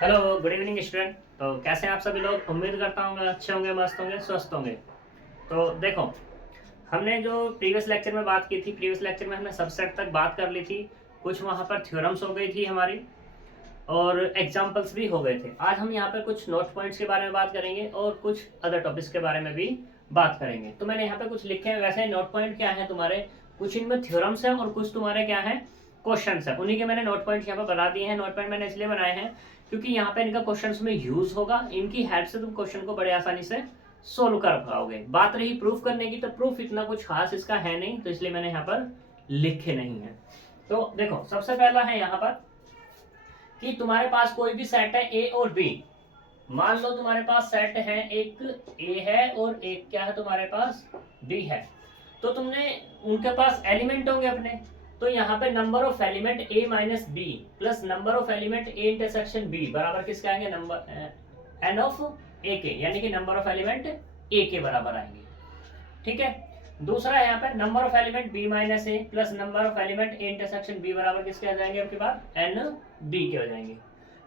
Hello, good evening student. तो कैसे हैं आप सभी लोग? उम्मीद करता हूँ अच्छे होंगे, मस्त होंगे, स्वस्थ होंगे। तो देखो, हमने जो प्रीवियस लेक्चर में बात की थी, प्रीवियस लेक्चर में हमने सबसेट तक बात कर ली थी। कुछ वहाँ पर थ्योरम्स हो गई थी हमारी, और एग्जाम्पल्स भी हो गए थे। आज हम यहाँ पर कुछ नोट पॉइंट्स के बारे में बात करेंगे और कुछ अदर टॉपिक्स के बारे में भी बात करेंगे। तो मैंने यहाँ पे कुछ लिखे हैं। वैसे नोट पॉइंट क्या है तुम्हारे, कुछ इनमें थ्योरम्स हैं और कुछ तुम्हारे क्या है, क्वेश्चंस है। उन्हीं के मैंने नोट पॉइंट यहाँ पर बना दिए हैं। नोट पॉइंट मैंने इसलिए बनाए हैं क्योंकि यहाँ पे इनका क्वेश्चंस में यूज होगा। इनकी हेल्प से तुम क्वेश्चन को बड़े आसानी से सोल्व कर पाओगे। बात रही प्रूफ करने की, तो प्रूफ इतना कुछ खास इसका है नहीं, तो इसलिए मैंने यहाँ पर लिखे नहीं है। तो देखो, सबसे पहला है यहाँ पर कि तुम्हारे पास कोई भी सेट है ए और बी। मान लो तुम्हारे पास सेट है, एक ए है और एक क्या है तुम्हारे पास, बी है। तो तुमने उनके पास एलिमेंट होंगे अपने। तो यहाँ पे number of element A minus B plus number of element A intersection B बराबर किसके आएंगे, नंबर एन ऑफ ए के, यानी कि नंबर ऑफ एलिमेंट ए के बराबर आएंगे। ठीक है। दूसरा है यहाँ पे number of element B minus A plus number of element A intersection B बराबर किसके आ जाएंगे आपके पास, एन बी के हो जाएंगे।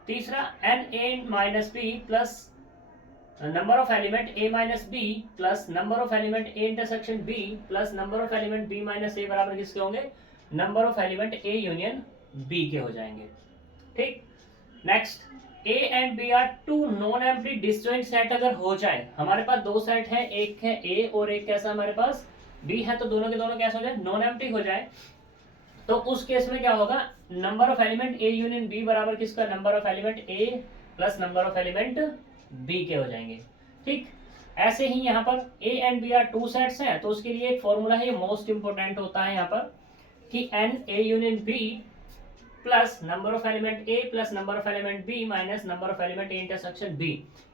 तीसरा n A minus B plus number of element A minus B plus number of element A intersection B plus number of element B minus A बराबर किसके होंगे, number of element A union B के हो जाएंगे। ठीक। Next, A and B are two non empty disjoint set अगर हो जाए, हमारे पास दो सेट है, एक है ए और एक कैसा हमारे पास बी है, तो दोनों के दोनों कैसे हो जाए, नॉन एम्प्टी हो जाए। तो उस केस में क्या होगा, number of element A union B बराबर किसका, number of element A plus number of element B के हो जाएंगे। ठीक। ऐसे ही यहाँ पर A and B are two sets हैं, तो उसके लिए एक फॉर्मूला है, ये मोस्ट इंपोर्टेंट होता है यहाँ पर, कि N A union B plus number of element A plus number of element B minus number of element A intersection B.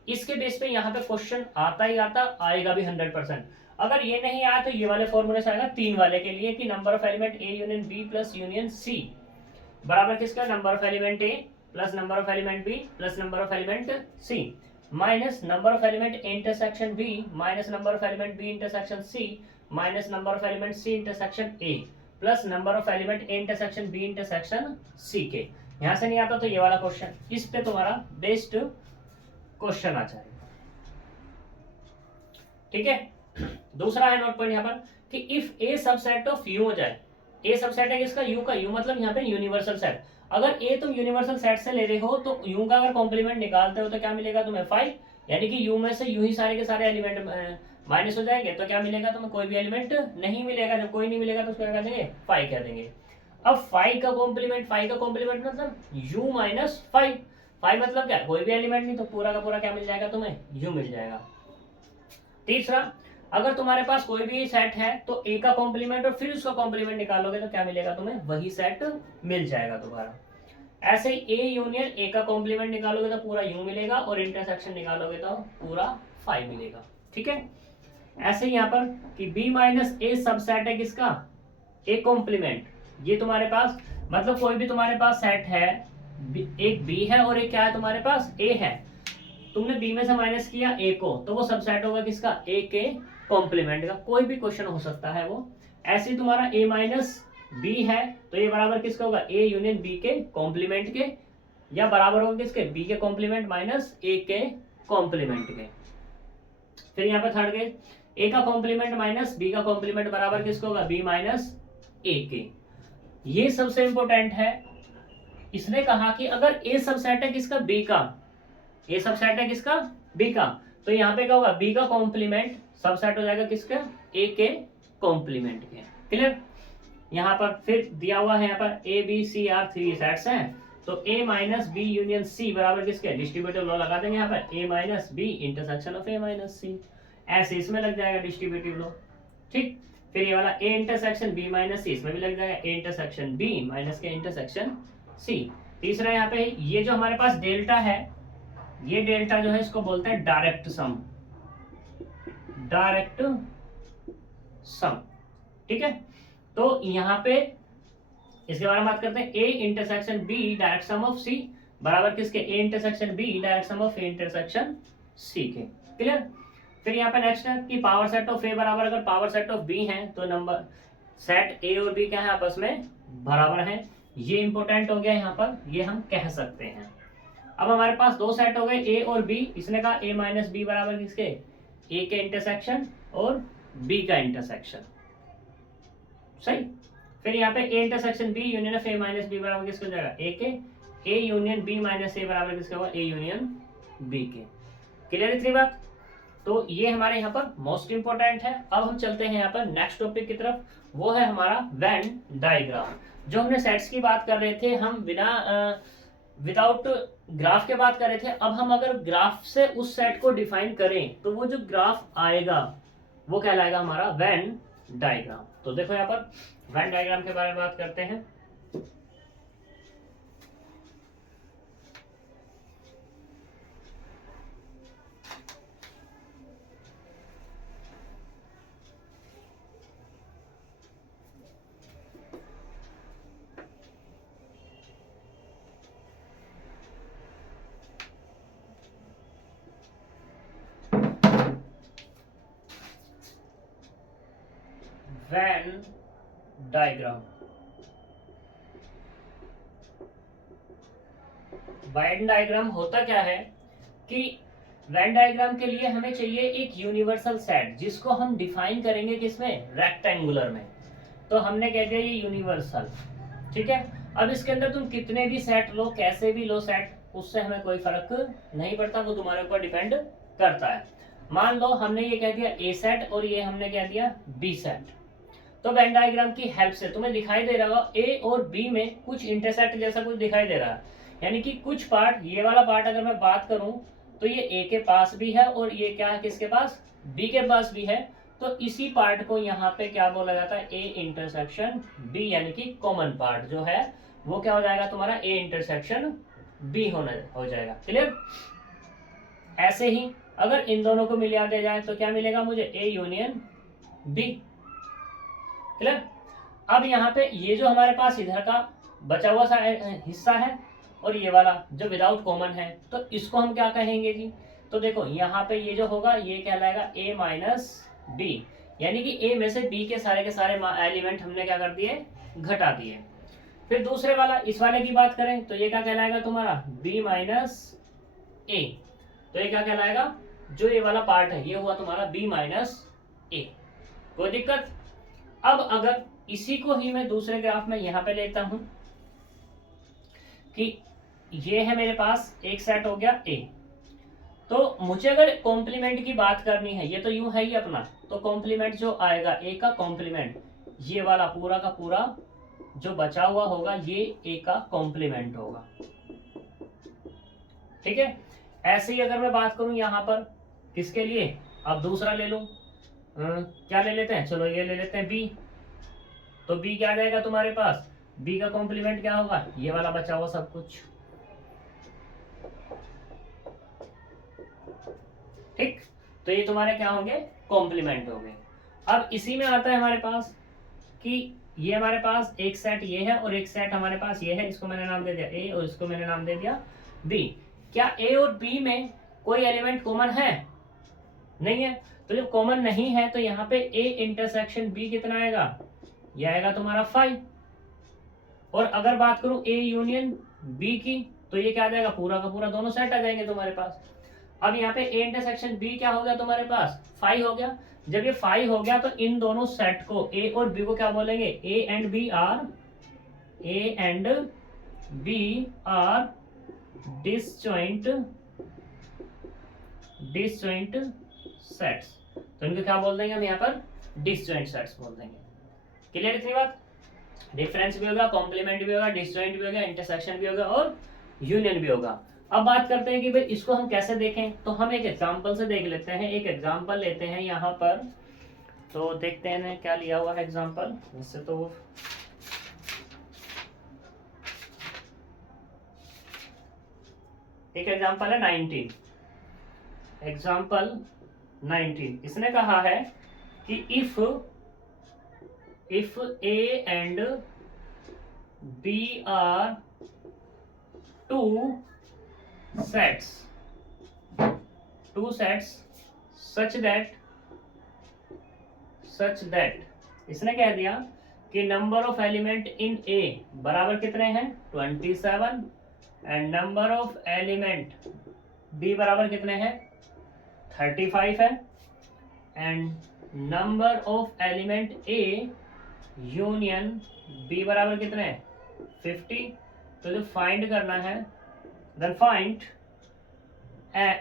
इसके बेस पे यहाँ पे क्वेश्चन आता ही आता आएगा भी 100%। अगर ये नहीं आया तो ये वाले फॉर्मूले से आएगा तीन वाले के लिए, कि number of element A union B plus union C बराबर किसका, number of element A plus number of element B plus number of element C minus number of element A intersection B minus number of element B intersection C minus number of element C intersection A plus number of element A intersection B intersection C के। यहां से नहीं आता तो ये वाला question, इस पे तुम्हारा बेस्ड क्वेश्चन आ जाएगा। ठीक है। दूसरा है नोट पॉइंट यहाँ पर, कि if A subset of you हो जाए। ए सबसेट है किसका, यू का। यू मतलब यहाँ पे यूनिवर्सल सेट। अगर ए तुम यूनिवर्सल सेट से ले रहे हो तो यू का अगर कॉम्प्लीमेंट निकालते हो तो क्या मिलेगा तुम्हें, 5। यानी कि यू में से यू ही सारे के सारे एलिमेंट माइनस हो जाएंगे, तो क्या मिलेगा तुम्हें, कोई भी एलिमेंट नहीं मिलेगा। जब कोई नहीं मिलेगा तो उसको क्या कह देंगे, 5 कह देंगे। अब 5 का कॉम्प्लीमेंट मतलब u माइनस 5। 5 मतलब क्या, कोई भी एलिमेंट नहीं, तो पूरा का पूरा क्या मिल जाएगा तुम्हें, u मिल जाएगा। तीसरा, अगर तुम्हारे पास कोई भी सेट है तो a का कॉम्प्लीमेंट और फिर उसका कॉम्प्लीमेंट निकालोगे तो क्या मिलेगा तुम्हें, वही सेट मिल जाएगा दोबारा। ऐसे ही a यूनियन a का कॉम्प्लीमेंट निकालोगे तो पूरा u मिलेगा और इंटरसेक्शन निकालोगे तो पूरा 5 मिलेगा। ठीक है। ऐसे ही यहाँ पर कि b माइनस ए सबसेट है किसका, a कॉम्प्लीमेंट। ये तुम्हारे पास मतलब कोई भी तुम्हारे पास सेट है, एक b है और एक क्या है तुम्हारे पास, a है। तुमने b में से माइनस किया a को, तो वो सबसेट होगा किसका, a के कॉम्प्लीमेंट का। कोई भी क्वेश्चन हो सकता है वो। ऐसे ही तुम्हारा a माइनस बी है, तो ये बराबर किसका होगा, a यूनियन b के कॉम्प्लीमेंट के, या बराबर होगा किसके, b के कॉम्प्लीमेंट माइनस a के कॉम्प्लीमेंट के। फिर यहाँ पे थर्ड केस, a का कॉम्प्लीमेंट माइनस b का कॉम्प्लीमेंट बराबर किसका होगा, b माइनस a के। ये सबसे इंपॉर्टेंट है। इसने कहा कि अगर a सबसेट है किसका, b का, a सबसेट है किसका, b का, तो यहाँ पे क्या होगा, b का कॉम्प्लीमेंट सबसेट हो जाएगा किसका, a के कॉम्प्लीमेंट के। क्लियर। यहाँ पर फिर दिया हुआ है, यहाँ पर a b c r 3 sets हैं, तो a minus B union c बराबर किसके, डिस्ट्रीब्यूटिव लॉ लगा देंगे यहाँ पर, a minus B intersection of a minus c। ऐसे इसमें लग जाएगा डिस्ट्रीब्यूटिव लॉ। ठीक। फिर ये वाला a intersection b minus c, इसमें भी लग जाएगा a इंटरसेक्शन b माइनस के इंटरसेक्शन c। तीसरा यहाँ पे ये जो हमारे पास डेल्टा है, ये डेल्टा जो है इसको बोलते हैं डायरेक्ट सम। Direct sum. ठीक है। तो यहाँ पे इसके बारे में बात करते हैं, a intersection b direct sum of c बराबर किसके, a intersection b direct sum of a intersection c के। क्लियर। फिर यहाँ पे नेक्स्ट है कि पावर सेट ऑफ a बराबर, अगर पावर सेट ऑफ b है तो नंबर सेट a और b क्या है, आपस में बराबर है। ये इंपॉर्टेंट हो गया यहाँ पर, ये हम कह सकते हैं। अब हमारे पास दो सेट हो गए ए और बी, इसने कहा ए माइनस बी बराबर किसके, ए के इंटरसेक्शन और बी का इंटरसेक्शन, सही। फिर यहाँ पे A intersection B union of A minus B बराबर किसका हो जाएगा, ए के, A union B minus A बराबर किसका होगा, ए यूनियन बी के। क्लियर इतनी बात। तो ये हमारे यहाँ पर मोस्ट इंपोर्टेंट है। अब हम चलते हैं यहाँ पर नेक्स्ट टॉपिक की तरफ, वो है हमारा वेन डायग्राम। जो हमने सेट्स की बात कर रहे थे, हम बिना विदाउट ग्राफ के बात कर रहे थे। अब हम अगर ग्राफ से उस सेट को डिफाइन करें तो वो जो ग्राफ आएगा वो कहलाएगा हमारा वेन डायग्राम। तो देखो यहाँ पर वेन डायग्राम के बारे में बात करते हैं। वेन डायग्राम, वेन डायग्राम होता क्या है कि वेन डायग्राम के लिए हमें चाहिए एक यूनिवर्सल सेट जिसको हम डिफाइन करेंगे किसमें, रेक्टेंगुलर में। तो हमने कह दिया ये यूनिवर्सल, ठीक है। अब इसके अंदर तुम कितने भी सेट लो, कैसे भी लो सेट, उससे हमें कोई फर्क नहीं पड़ता, वो तुम्हारे ऊपर डिपेंड करता है। मान लो हमने ये कह दिया ए सेट और ये हमने कह दिया बी सेट। तो वेन डायग्राम की हेल्प से तुम्हें दिखाई दे रहा होगा ए और बी में कुछ इंटरसेक्ट जैसा कुछ दिखाई दे रहा है, यानी कि कुछ पार्ट, ये वाला पार्ट अगर मैं बात करूं तो ये ए के पास भी है और ये क्या है, किसके पास, बी के पास भी है। तो इसी पार्ट को यहाँ पे क्या बोला जाता है, ए इंटरसेक्शन बी, यानी कि कॉमन पार्ट जो है वो क्या हो जाएगा तुम्हारा, ए इंटरसेक्शन बी हो जाएगा। क्लियर। ऐसे ही अगर इन दोनों को मिला दिया जाए तो क्या मिलेगा मुझे, ए यूनियन बी। क्लियर। अब यहाँ पे ये जो हमारे पास इधर का बचा हुआ सा हिस्सा है और ये वाला जो विदाउट कॉमन है, तो इसको हम क्या कहेंगे जी। तो देखो यहाँ पे ये जो होगा ये कहलाएगा ए माइनस बी, यानी कि ए में से बी के सारे एलिमेंट हमने क्या कर दिए, घटा दिए। फिर दूसरे वाला, इस वाले की बात करें तो ये क्या कहलाएगा तुम्हारा, बी माइनस ए। तो ये क्या कहलाएगा, जो ये वाला पार्ट है ये हुआ तुम्हारा बी माइनस ए। कोई दिक्कत। अब अगर इसी को ही मैं दूसरे ग्राफ में यहां पे लेता हूं कि ये है मेरे पास एक सेट हो गया ए, तो मुझे अगर कॉम्प्लीमेंट की बात करनी है, ये तो यूं है ही अपना, तो कॉम्प्लीमेंट जो आएगा ए का कॉम्प्लीमेंट, ये वाला पूरा का पूरा जो बचा हुआ होगा ये ए का कॉम्प्लीमेंट होगा, ठीक है। ऐसे ही अगर मैं बात करूं यहां पर किसके लिए, अब दूसरा ले लो, क्या ले लेते हैं, चलो ये ले लेते हैं बी। तो बी क्या आ जाएगा तुम्हारे पास, बी का कॉम्प्लीमेंट क्या होगा, ये वाला बचा हुआ सब कुछ, ठीक। तो ये तुम्हारे क्या होंगे, कॉम्प्लीमेंट होंगे। अब इसी में आता है हमारे पास कि ये हमारे पास एक सेट ये है और एक सेट हमारे पास ये है, इसको मैंने नाम दे दिया ए और इसको मैंने नाम दे दिया बी। क्या ए और बी में कोई एलिमेंट कॉमन है, नहीं है। तो जब कॉमन नहीं है तो यहाँ पे ए इंटरसेक्शन बी कितना आएगा, ये आएगा तुम्हारा 5। और अगर बात करूं ए यूनियन बी की तो ये क्या आ जाएगा, पूरा का पूरा दोनों सेट आ जाएंगे तुम्हारे पास। अब यहाँ पे ए इंटरसेक्शन बी क्या हो गया तुम्हारे पास, 5 हो गया। जब ये 5 हो गया तो इन दोनों सेट को ए और बी को क्या बोलेंगे, A and B are disjoint sets. तो इनको क्या बोल देंगे हम यहाँ पर, डिसजॉइंट सेट्स बोल देंगे। क्लियर इतनी बात। डिफरेंस भी होगा, कॉम्प्लीमेंट भी होगा, डिसजॉइंट भी होगा, इंटरसेक्शन भी होगा और यूनियन भी होगा। अब बात करते हैं कि भाई इसको हम कैसे देखें, तो हम एक एग्जांपल से देख लेते हैं। एक एग्जांपल लेते हैं यहाँ पर, तो देखते हैं क्या लिया हुआ है एग्जांपल। वैसे तो एक एग्जांपल है 19, एग्जांपल 19। इसने कहा है कि if A and B are two sets such that इसने कह दिया कि number of element in A बराबर कितने हैं, 27 and number of element B बराबर कितने हैं 35 है, and number of element A union B बराबर कितने हैं 50। तो जो फाइंड करना है, then find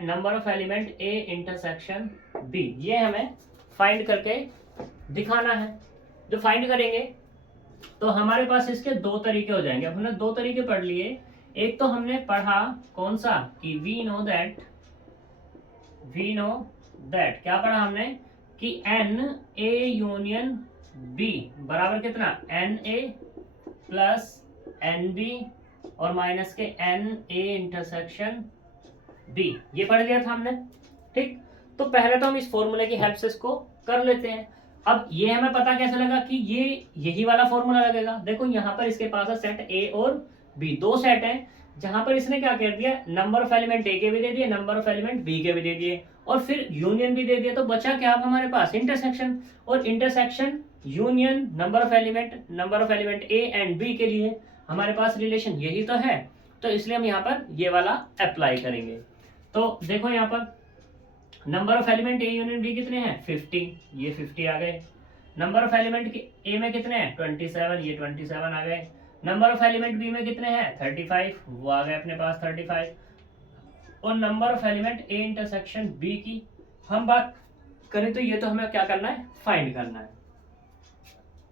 number of element A intersection B, ये हमें फाइंड करके दिखाना है। जो फाइंड करेंगे तो हमारे पास इसके दो तरीके हो जाएंगे। अब हमने दो तरीके पढ़ लिए। एक तो हमने पढ़ा कौन सा कि वी नो दैट क्या पढ़ा हमने कि एन ए यूनियन बी बराबर कितना N A plus N B और माइनस के एन ए इंटरसेक्शन बी, ये पढ़ लिया था हमने। ठीक, तो पहले तो हम इस फॉर्मूले की हेल्प से इसको कर लेते हैं। अब ये हमें पता कैसे लगा कि ये यही वाला फॉर्मूला लगेगा। देखो यहाँ पर इसके पास है सेट ए और बी, दो सेट हैं जहां पर इसने क्या कर दिया नंबर ऑफ एलिमेंट ए के भी दे दिए, नंबर ऑफ एलिमेंट बी के भी दे दिए और फिर यूनियन भी दे दिया। तो बचा क्या अब हमारे पास इंटरसेक्शन, और intersection union number of element A and B के लिए हमारे पास रिलेशन यही तो है। तो इसलिए हम यहाँ पर ये वाला अप्लाई करेंगे। तो देखो यहाँ पर number of element A union B कितने हैं 50, ये 50 आ गए। नंबर ऑफ एलिमेंट ए में कितने हैं 27, ये 27 आ गए। नंबर ऑफ एलिमेंट बी में कितने हैं 35, वो आ गए अपने पास 35। और number of element A intersection B की हम बात करें तो ये तो हमें क्या करना है फाइंड करना है।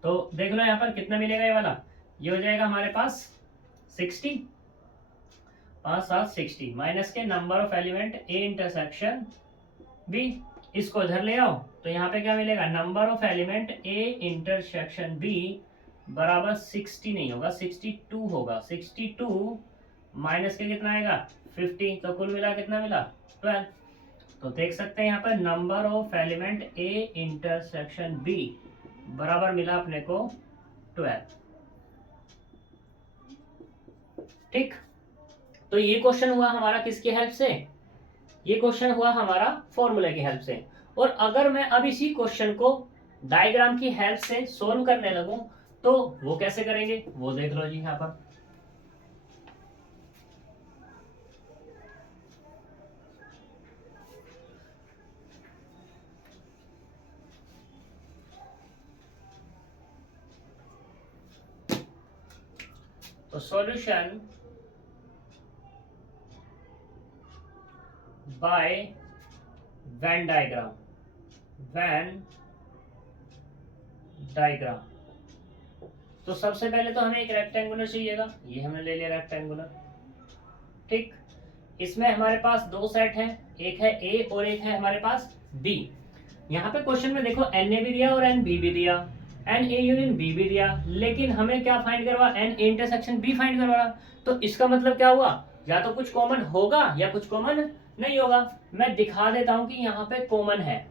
तो देख लो यहाँ पर कितना मिलेगा ये वाला, ये हो जाएगा हमारे पास 60, 5 7 60 माइनस के number of element A intersection B, इसको इधर ले आओ तो यहाँ पे क्या मिलेगा number of element A intersection B बराबर 60 नहीं होगा 62 होगा। 62 माइनस के कितना आएगा 50, तो कुल मिला कितना मिला 12। तो देख सकते हैं यहाँ पर number of element A intersection B बराबर मिला अपने को 12। ठीक, तो ये क्वेश्चन हुआ हमारा किसकी हेल्प से, ये क्वेश्चन हुआ हमारा फॉर्मूले की हेल्प से। और अगर मैं अब इसी क्वेश्चन को डायग्राम की हेल्प से सोल्व करने लगूं तो वो कैसे करेंगे वो देख लो जी यहाँ पर। तो सॉल्यूशन बाय वेन डायग्राम, तो सबसे पहले तो हमें एक रेक्टेंगुलर चाहिएगा, ये हमने ले लिया रेक्टेंगुलर। ठीक, इसमें हमारे पास दो सेट हैं, एक है ए और एक है हमारे पास बी। यहाँ पे क्वेश्चन में देखो एन ए भी दिया और एन बी भी दिया, एन ए यूनियन बी भी दिया, लेकिन हमें क्या फाइंड करवा N A intersection B find करवा। तो इसका मतलब क्या हुआ, या तो कुछ कॉमन होगा या कुछ कॉमन नहीं होगा। मैं दिखा देता हूं कि यहाँ पे कॉमन है।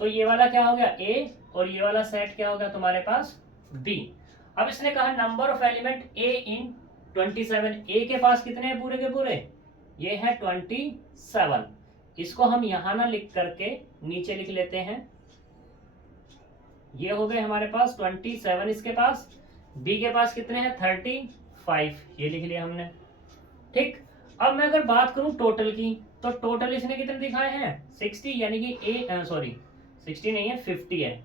तो ये वाला क्या हो गया ए और ये वाला सेट क्या हो गया तुम्हारे पास बी। अब इसने कहा नंबर ऑफ एलिमेंट ए इन 27, ए के पास कितने हैं पूरे के पूरे, ये है 27। इसको हम यहां ना लिख करके नीचे लिख लेते हैं, ये हो गए हमारे पास 27, इसके पास बी के पास कितने हैं 35, ये लिख लिया हमने। ठीक, अब मैं अगर बात करूं टोटल की तो टोटल इसने कितने दिखाए हैं 60, यानी कि ए सॉरी 60 नहीं है 50 है।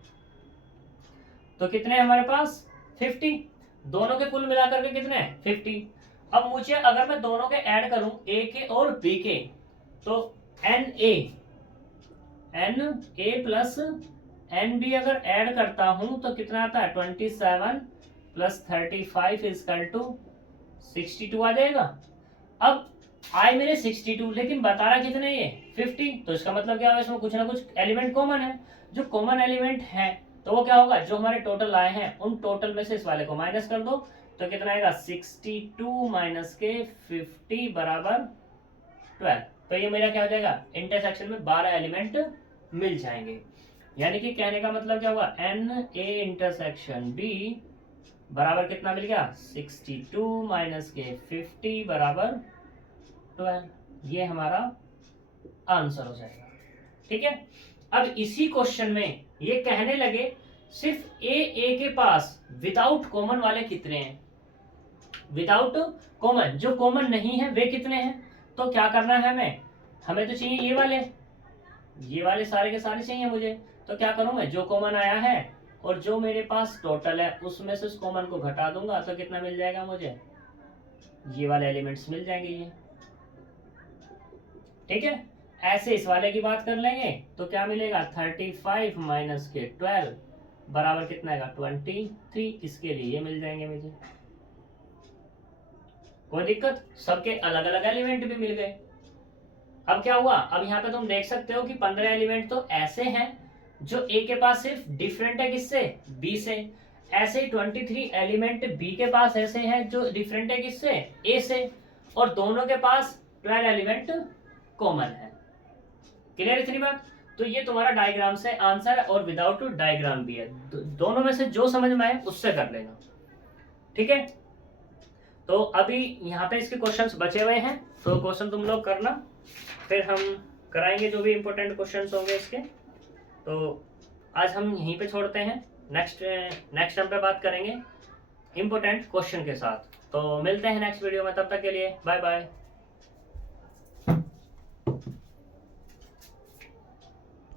तो कितने हैं हमारे पास 50, दोनों के कुल मिलाकर के कितने हैं 50। अब मुझे अगर मैं दोनों के ऐड करूं ए के और बी के, तो N A plus N B अगर ऐड करता हूं तो कितना आता है 27 प्लस 35 इजकल टू 62 आ जाएगा। अब आए मेरे 62, लेकिन बता रहा कितने ये 50, तो इसका मतलब क्या है इसमें कुछ ना कुछ एलिमेंट कॉमन है। जो कॉमन एलिमेंट है तो वो क्या होगा, जो हमारे टोटल आए हैं उन टोटल में से इस वाले को माइनस कर दो तो कितना आएगा 62 माइनस के 50 बराबर 12। तो ये मेरा क्या हो जाएगा इंटरसेक्शन में 12 एलिमेंट मिल जाएंगे। यानी कि कहने का मतलब क्या हुआ एन ए इंटरसेक्शन बी बराबर कितना मिल गया 62 माइनस के 50 बराबर 12। ये हमारा आंसर हो जाएगा। ठीक है, अब इसी क्वेश्चन में ये कहने लगे सिर्फ ए के पास विदाउट कॉमन वाले कितने हैं। विदाउट कॉमन, जो कॉमन नहीं है वे कितने हैं। तो क्या करना है हमें, हमें तो चाहिए ये वाले सारे के सारे चाहिए मुझे। तो क्या करूं मैं, जो कॉमन आया है और जो मेरे पास टोटल है उसमें से उस कॉमन को घटा दूंगा तो कितना मिल जाएगा मुझे, ये वाले एलिमेंट्स मिल जाएंगे ये। ठीक है, ऐसे इस वाले की बात कर लेंगे तो क्या मिलेगा 35 माइनस के 12 बराबर कितना आएगा 23। इसके लिए ये मिल जाएंगे मुझे, कोई दिक्कत, सबके अलग अलग एलिमेंट भी मिल गए। अब क्या हुआ, अब यहाँ पे तुम देख सकते हो कि 15 एलिमेंट तो ऐसे हैं जो ए के पास सिर्फ डिफरेंट है किससे, बी से। ऐसे ही 23 एलिमेंट बी के पास ऐसे हैं जो डिफरेंट है किससे, ए से। और दोनों के पास 12 एलिमेंट कॉमन है। क्लियर इतनी बात। तो ये तुम्हारा डायग्राम से आंसर है और विदाउट डायग्राम भी है, दोनों में से जो समझ में आए उससे कर लेना। ठीक है, तो अभी यहाँ पे इसके क्वेश्चंस बचे हुए हैं, तो क्वेश्चन तुम लोग करना, फिर हम कराएंगे जो भी इंपॉर्टेंट क्वेश्चंस होंगे इसके। तो आज हम यहीं पे छोड़ते हैं, नेक्स्ट टाइम पे बात करेंगे इंपॉर्टेंट क्वेश्चन के साथ। तो मिलते हैं नेक्स्ट वीडियो में, तब तक के लिए बाय बाय।